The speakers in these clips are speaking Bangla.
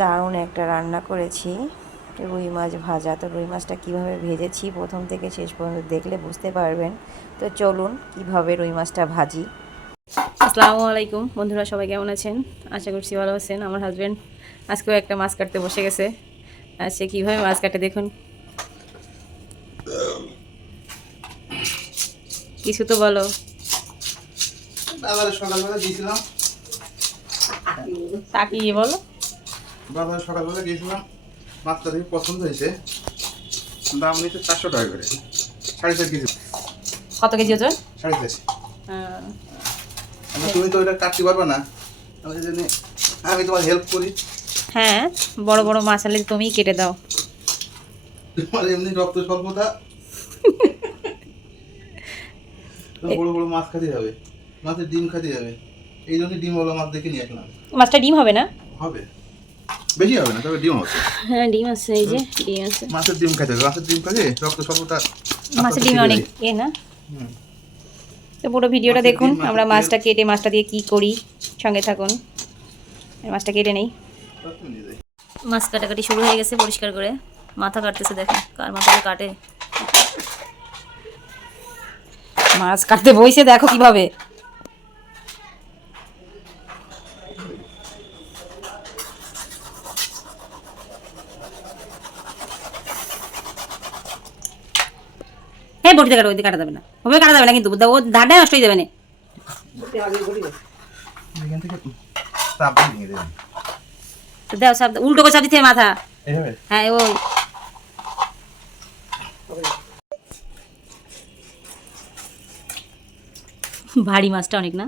দারুণ একটা রান্না করেছি, রুই মাছ ভাজা। তো রুই মাছটা কীভাবে ভেজেছি প্রথম থেকে শেষ পর্যন্ত দেখলে বুঝতে পারবেন। তো চলুন কীভাবে রুই মাছটা ভাজি। আসসালামু আলাইকুম বন্ধুরা, সবাই কেমন আছেন? আশা করছি ভালো আছেন। আমার হাজব্যান্ড আজকেও একটা মাছ কাটতে বসে গেছে। আর সে কীভাবে মাছ কাটে দেখুন। কিছু তো বলো। বাজারে সকালবেলা গিয়েছিলাম। তাকিয়ে বলো। বাজারে সকালবেলা গিয়েছিলাম, মাছটা দেখে পছন্দ হয়েছে। দাম নিতে 400 টাকা করে, 4.5 কেজি। কত কেজি ওজন? 4.5। তুমি তো এটা কাটতে পারবে না, আমি তোমার হেল্প করি। হ্যাঁ, বড় বড় মাছ আনলে তুমিই কেটে দাও। তোমার এমনি রক্ত স্বল্পতা, বড় বড় মাছ খেতে হবে, মাছের ডিম খেতে হবে। এই জন্য ডিমওয়ালা মাছ দেখে নিয়ে আসলাম। মাছটা ডিম হবে না? হবে, বেশি হবে না, তবে ডিম আছে। হ্যাঁ ডিম আছে, এই যে ডিম আছে। মাছের ডিম খেতে হবে, মাছের ডিম খেলে রক্ত স্বল্পতা। মাছের ডিম অনেক না। তো পুরো ভিডিওটা দেখুন, আমরা মাছটা কেটে মাছটা দিয়ে কি করি, সঙ্গে থাকুন। মাছটা কেটে নেই। মাছ কাটাকাটি শুরু হয়ে গেছে, পরিষ্কার করে মাথা কাটতেছে। দেখেন কার মাথা কাটে। মাছ কাটতে বইছে, দেখো কিভাবে। হ্যাঁ বটিতে কাটো, ওইদিকে কাটা যাবে না, ওভাবে কাটা যাবে না, কিন্তু ও ধারটা নষ্ট হয়ে যাবে না। এখান থেকে চাপ ভেঙে দেবেন। দাও সব উল্টো করে চাপ দিতে হবে মাথা। এইভাবে? হ্যাঁ ওই ভারী মাছটা অনেক না।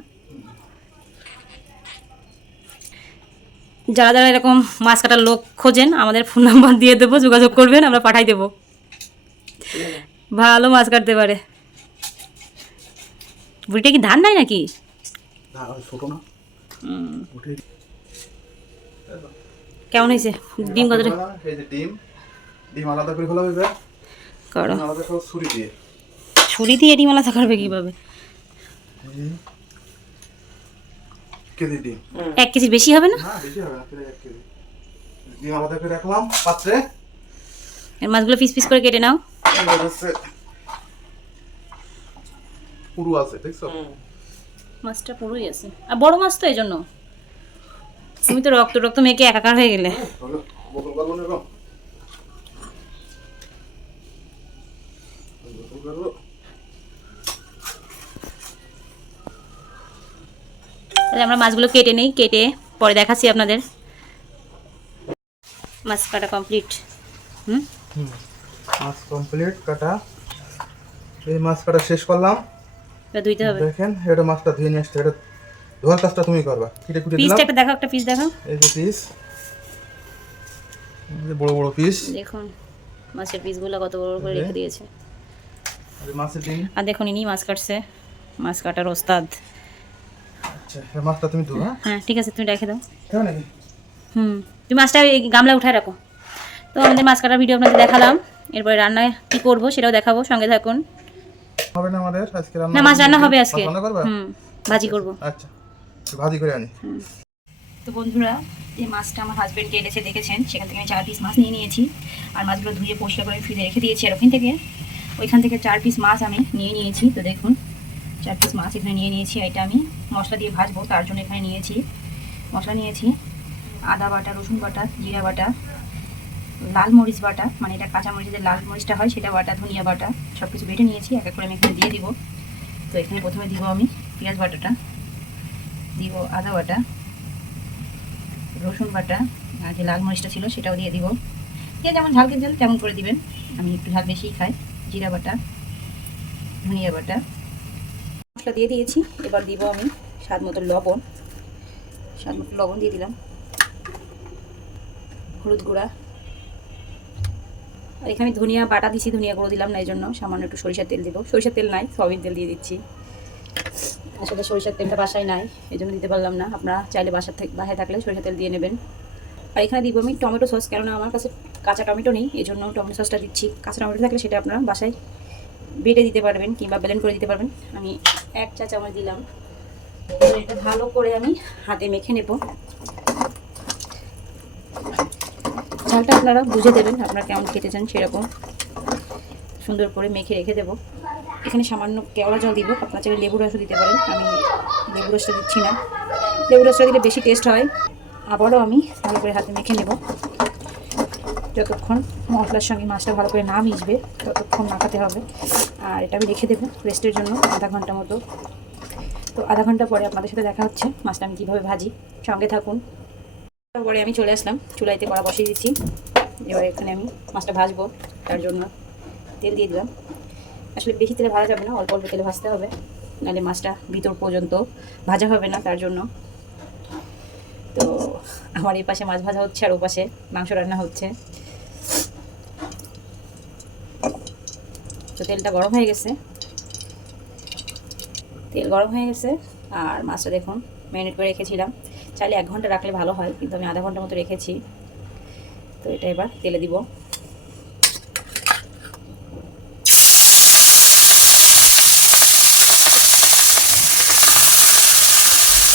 যারা যারা এরকম মাছ কাটার লোক খোঁজেন, আমাদের ফোন নাম্বার দিয়ে দেবো, যোগাযোগ করবেন, আমরা পাঠাই দেবো। ভালো মাছ কাটতে পারে। বুড়িটা কি ধান নাই নাকি? ছোট না। কেমন হয়েছে ডিম? কত এই যে ডিম, ডিম আলাদা করে ফেলা হবে। করো আলাদা সব ছুরি দিয়ে। ছুরি দিয়ে ডিম আলাদা করবে কিভাবে? কেজি ডিম। 1 কেজির বেশি হবে না? না বেশি হবে না, 1 কেজি ডিম আলাদা করে রাখলাম পাত্রে। এর মাছগুলো পিস পিস করে কেটে নাও। পুরো আছে, দেখছো? মাছটা পুরোই আছে, আর বড় মাছ তো, এই জন্য। তুমি তো রক্ত রক্ত মেখে একাকার হয়ে গেলে। বোতল করবো না এরকম? তাহলে আমরা মাছগুলো কেটে নেই, কেটে পরে দেখাচ্ছি আপনাদের। মাছ কাটা কমপ্লিট। মাছ কমপ্লিট কাটা। এই মাছ কাটা শেষ করলাম। এটা ধুইতে হবে। দেখেন এটা মাছটা ধুয়ে নিয়ে আসতে, এটা ধোয়ার কাজটা তুমি করবা। কেটে কুটে দিলাম। পিসটা একটা দেখো, একটা পিস দেখো। এই যে পিস, এই যে বড় বড় পিস। দেখুন মাছের পিসগুলো কত বড় করে রেখে দিয়েছে। আর মাছের ডিম। আর দেখুন ইনি মাছ কাটছে, মাছ কাটার ওস্তাদ। আচ্ছা এই মাছটা তুমি ধো। হ্যাঁ ঠিক আছে, তুমি রেখে দাও। কেমন নাকি? তুমি মাছটা এই গামলা উঠায় রাখো। তো আমাদের মাছ কাটার ভিডিও আপনাদের দেখালাম, এরপরে রান্নায় কী করবো সেটাও দেখাবো, সঙ্গে থাকুন। হবে না আমাদের আজকে রান্না? না মাছ রান্না হবে আজকে। রান্না করবা? ভাজি করবো। আচ্ছা ভাজি করে আনি। তো বন্ধুরা, এই মাছটা আমার হাজব্যান্ড কেটেছে দেখেছেন, সেখান থেকে আমি 4 পিস মাছ নিয়ে নিয়েছি। আর মাছগুলো ধুয়ে পরিষ্কার করে ফ্রিজে রেখে দিয়েছি। আর ওইখান থেকে 4 পিস মাছ আমি নিয়ে নিয়েছি। তো দেখুন 4 পিস মাছ এখানে নিয়ে নিয়েছি। এটা আমি মশলা দিয়ে ভাজবো, তার জন্য এখানে নিয়েছি মশলা। নিয়েছি আদা বাটা, রসুন বাটা, জিরা বাটা, লাল মরিচ বাটা, মানে এটা কাঁচা মরিচের লাল মরিচটা হয় সেটা বাটা, ধনিয়া বাটা, সব কিছু বেটে নিয়েছি। এক এক করে আমি এখানে দিয়ে দিব। তো এখানে প্রথমে দিব আমি পেঁয়াজ বাটাটা, দিব আদা বাটা, রসুন বাটা, আর যে লাল মরিচটা ছিল সেটাও দিয়ে দিব। যে যেমন ঝাল খেতে তেমন করে দিবেন, আমি একটু ঝাল বেশিই খাই। জিরা বাটা, ধনিয়া বাটা, মশলা দিয়ে দিয়েছি। এবার দিব আমি স্বাদ মতো লবণ। স্বাদ মতো লবণ দিয়ে দিলাম, হলুদ গুঁড়া। আর এখানে ধনিয়া বাটা দিছি, ধনিয়া গুঁড়ো দিলাম না, এই জন্য সামান্য একটু সরিষার তেল দিব। সরিষার তেল নাই, সয়াবিন তেল দিয়ে দিচ্ছি। আসলে সরিষার তেলটা বাসায় নাই, এই জন্য দিতে পারলাম না। আপনারা চাইলে বাসায় থাকলে সরিষার তেল দিয়ে নেবেন। আর এখানে দিব আমি টমেটো সস, কেননা আমার কাছে কাঁচা টমেটো নেই, এই জন্য টমেটো সসটা দিচ্ছি। কাঁচা টমেটো থাকলে সেটা আপনারা বাসায় বেটে দিতে পারবেন কিংবা ব্লেন্ড করে দিতে পারবেন। আমি 1 চা চামচ দিলাম। এটা ভালো করে আমি হাতে মেখে নেব। ঝালটা আপনারা বুঝে দেবেন, আপনারা কেমন খেতে চান সেরকম। সুন্দর করে মেখে রেখে দেবো। এখানে সামান্য কেওড়া জল দিব, আপনার চাইলে লেবু রসও দিতে পারেন, আমি লেবু রসটা দিচ্ছি না, লেবু রসটা দিলে বেশি টেস্ট হয়। আবারও আমি ভালো করে হাতে মেখে নেব, যতক্ষণ মশলার সঙ্গে মাছটা ভালো করে না মিশবে ততক্ষণ মাখাতে হবে। আর এটা আমি রেখে দেবো রেস্টের জন্য আধা ঘন্টা মতো। তো আধা ঘন্টা পরে আপনাদের সাথে দেখা হচ্ছে মাছটা আমি কীভাবে ভাজি, সঙ্গে থাকুন। তারপরে আমি চলে আসলাম, চুলাইতে কড়া বসিয়ে দিচ্ছি। এবার এখানে আমি মাছটা ভাজবো, তার জন্য তেল দিয়ে দিলাম। আসলে বেশি তেলে ভাজা যাবে না, অল্প অল্প তেলে ভাজতে হবে, নাহলে মাছটা ভিতর পর্যন্ত ভাজা হবে না, তার জন্য। তো আমার এই পাশে মাছ ভাজা হচ্ছে আর ও পাশে মাংস রান্না হচ্ছে। তো তেলটা গরম হয়ে গেছে, তেল গরম হয়ে গেছে। আর মাছটা দেখুন ম্যারিনেট করে রেখেছিলাম, চাইলে 1 ঘন্টা রাখলে ভালো হয়, কিন্তু আমি আধা ঘন্টা মতো রেখেছি। তো এটা এবার তেলে দিব।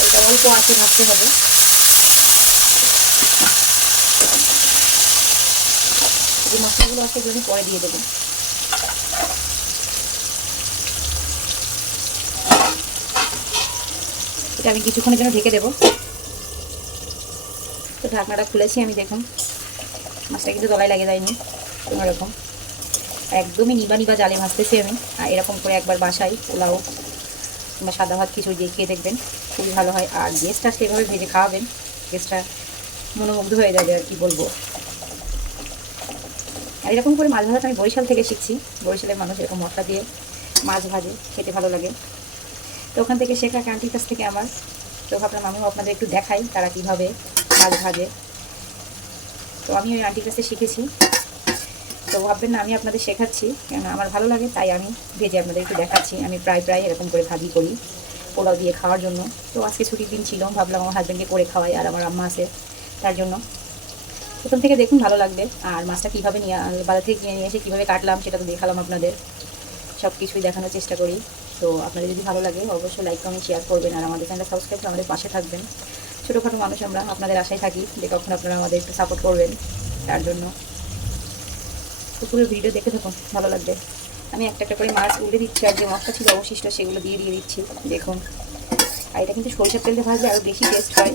এটা অল্প আঁচে ভাজতে হবে। যে মশলাগুলো আছে এগুলো আমি পরে দিয়ে দেবো। এটা আমি কিছুক্ষণের জন্য ঢেকে দেবো। তো ঢাকনাটা খুলেছি আমি, দেখুন মাছটা কিন্তু তলায় লাগে যায়নি কোনোরকম, একদমই নিবা নিবা জালে ভাজতেছি আমি। আর এরকম করে একবার বাসায় পোলাও কিংবা সাদা ভাত খিচুড়ি দিয়ে খেয়ে দেখবেন, খুবই ভালো হয়। আর গেস্টটা সেভাবে ভেজে খাওয়াবেন, গেস্টটা মনোমুগ্ধ হয়ে যাবে, আর কি বলবো। আর এরকম করে মাছ ভাজাটা আমি বরিশাল থেকে শিখছি, বরিশালের মানুষ এরকম মশলা দিয়ে মাছ ভাজে, খেতে ভালো লাগে। তো ওখান থেকে শেখা আন্টির কাছ থেকে আমার, তো ভাবলাম আমিও আপনাদের একটু দেখাই তারা কীভাবে মাছ ভাজে। তো আমি ওই আন্টির কাছে শিখেছি। তো ভাববেন না আমি আপনাদের শেখাচ্ছি, কেন আমার ভালো লাগে তাই আমি ভেজে আপনাদের একটু দেখাচ্ছি। আমি প্রায় এরকম করে ভাজি করি পোলাও দিয়ে খাওয়ার জন্য। তো আজকে ছুটির দিন ছিল, ভাবলাম আমার হাজব্যান্ডকে করে খাওয়াই, আর আমার আম্মা আছে তার জন্য। প্রথম থেকে দেখুন ভালো লাগবে। আর মাছটা কীভাবে নিয়ে বাজার থেকে কিনে নিয়ে এসে কীভাবে কাটলাম সেটা তো দেখালাম আপনাদের, সব কিছুই দেখানোর চেষ্টা করি। তো আপনাদের যদি ভালো লাগে অবশ্যই লাইক কমেন্ট শেয়ার করবেন, আর আমাদের চ্যানেলটা সাবস্ক্রাইব করে আমাদের পাশে থাকবেন। ছোটোখাটো মানুষ আমরা, আপনাদের আশায় থাকি যে কখন আপনারা আমাদের একটু সাপোর্ট করবেন, তার জন্য। তো পুরো ভিডিও দেখে থাকুন, ভালো লাগবে। আমি একটা একটা করে মাছ উল্টে দিচ্ছি, আর যে মশলা ছিল অবশিষ্ট সেগুলো দিয়ে দিচ্ছি, দেখুন। আর এটা কিন্তু সরিষার তেল দিয়ে ভাজলে আরও বেশি টেস্ট হয়,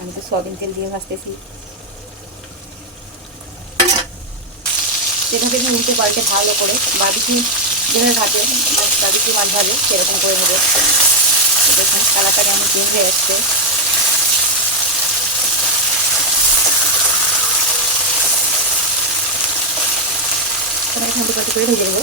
আমি তো সয়াবিন তেল দিয়ে ভাজতেছি। সেভাবে আমি উল্টে পাল্টে ভালো করে বারবিকিউ যেভাবে ভাজে, বারবিকিউ মাছ ভাজে সেরকম করে নেবো। দেখুন কালারটা কেমন চেঞ্জ হয়ে আসছে। ঘাঁটি করে ভেজে নেবো।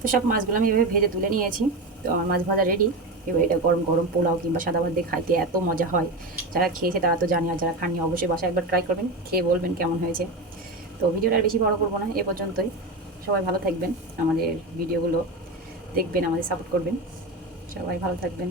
তো সব মাছগুলো আমি এভাবে ভেজে তুলে নিয়েছি। তো আমার মাছ ভাজা রেডি। এবার এটা গরম গরম পোলাও কিংবা সাদা ভাত দিয়ে খাইতে এত মজা হয়, যারা খেয়েছে তারা তো জানে, আর যারা খাননি অবশ্যই বাসায় একবার ট্রাই করবেন, খেয়ে বলবেন কেমন হয়েছে। তো ভিডিওটা আর বেশি বড় করবো না, এ পর্যন্তই। সবাই ভালো থাকবেন, আমাদের ভিডিওগুলো দেখবেন, আমাদের সাপোর্ট করবেন, সবাই ভালো থাকবেন।